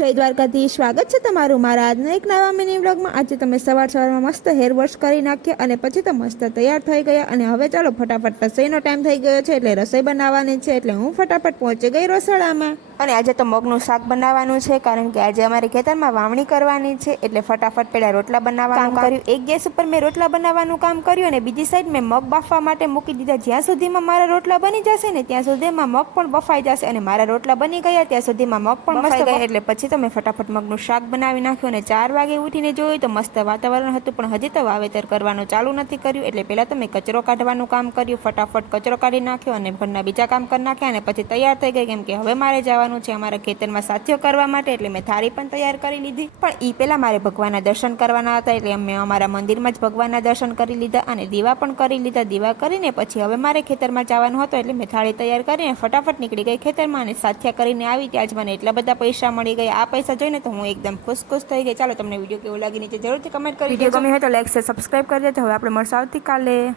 જય દ્વારકાધીશ, સ્વાગત છે તમારું મારા આજના એક નવા મિની વ્લોગમાં। આજે તમે સવારમાં મસ્ત હેર વોશ કરી નાખ્યા અને પછી તો મસ્ત તૈયાર થઈ ગયા અને હવે ચાલો ફટાફટ રસોઈનો ટાઈમ થઈ ગયો છે એટલે રસોઈ બનાવવાની છે। એટલે હું ફટાફટ પહોંચી ગઈ રસોડામાં અને આજે તો મગનું શાક બનાવવાનું છે કારણ કે આજે અમારી ખેતરમાં વાવણી કરવાની છે એટલે ફટાફટ પહેલા રોટલા બનાવવાનું કામ કર્યું। એક ગેસ ઉપર મેં રોટલા બનાવવાનું કામ કર્યું અને બીજી સાઈડ મેં મગ બાફવા માટે મૂકી દીધા। જ્યાં સુધીમાં મારા રોટલા બની જશે ને ત્યાં સુધીમાં મગ પણ બફાઈ જશે અને મારા રોટલા બની ગયા ત્યાં સુધીમાં મગ પણ મસ્ત ગયા। એટલે પછી તો મેં ફટાફટ મગનું શાક બનાવી નાખ્યું અને 4 વાગે ઉઠીને જોયું તો મસ્ત વાતાવરણ હતું પણ હજી તો વાવેતર કરવાનું ચાલુ નથી કર્યું। એટલે પહેલાં તો મેં કચરો કાઢવાનું કામ કર્યું, ફટાફટ કચરો કાઢી નાખ્યો અને ઘરના બીજા કામ કરી નાખ્યા અને પછી તૈયાર થઈ ગઈ કેમ કે હવે મારે જવાનું છે અમારા ખેતરમાં સાથીઓ કરવા માટે। એટલે મેં થાળી પણ તૈયાર કરી લીધી પણ એ પહેલાં મારે ભગવાનના દર્શન કરવાના હતા એટલે અમે અમારા મંદિરમાં જ ભગવાનના દર્શન કરી લીધા અને દીવા પણ કરી લીધા। દીવા કરીને પછી હવે મારે ખેતરમાં જવાનું હતું એટલે મેં થાળી તૈયાર કરીને ફટાફટ નીકળી ગઈ ખેતરમાં અને સાથિયા કરીને આવી ત્યાં જ મને એટલા બધા પૈસા મળી ગયા। આ પૈસા જોઈને તો હું એકદમ ખુશ થઈ ગઈ। ચાલો તમને વિડીયો કેવો લાગી નીચે જરૂરથી કમેન્ટ કરી દેજો। વિડીયો ગમે હોય તો લાઈક છે, સબસ્ક્રાઇબ કરી દેજો। હવે આપણે મળશું આવતીકાલે।